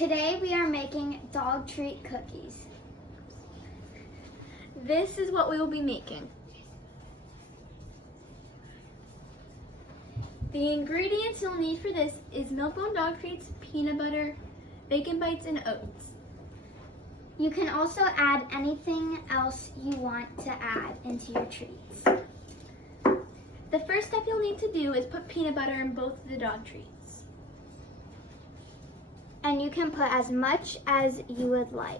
Today we are making dog treat cookies. This is what we will be making. The ingredients you'll need for this is Milk-Bone dog treats, peanut butter, bacon bites, and oats. You can also add anything else you want to add into your treats. The first step you'll need to do is put peanut butter in both of the dog treats. And you can put as much as you would like.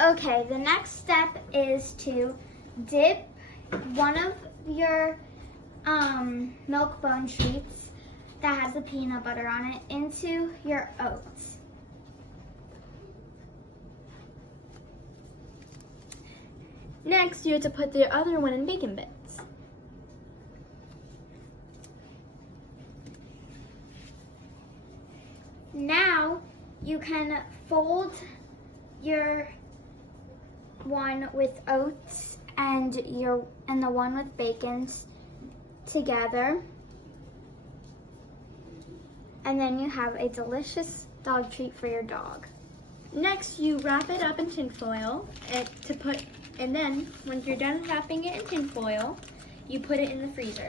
Okay, the next step is to dip one of your Milk-Bone treats that has the peanut butter on it into your oats. Next, you have to put the other one in bacon bits. Now you can fold your one with oats and the one with bacons together, and then you have a delicious dog treat for your dog. Next, you wrap it up in tin foil and then once you're done wrapping it in tin foil, you put it in the freezer.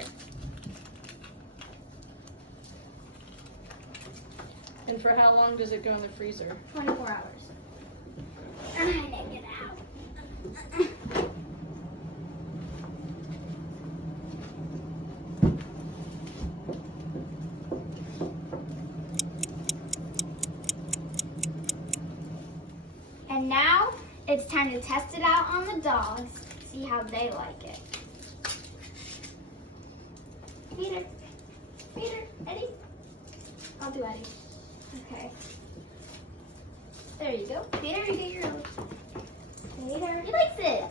And for how long does it go in the freezer? 24 hours. And I take it out. And now it's time to test it out on the dogs, see how they like it. Peter, Eddie. I'll do Eddie. Okay. There you go. Peter, you get your own. Peter, he likes it.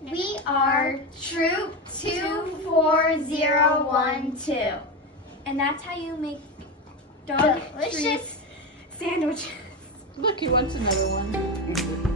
We are Troop 24012. And that's how you make dog Delicious treat sandwiches. Look, he wants another one.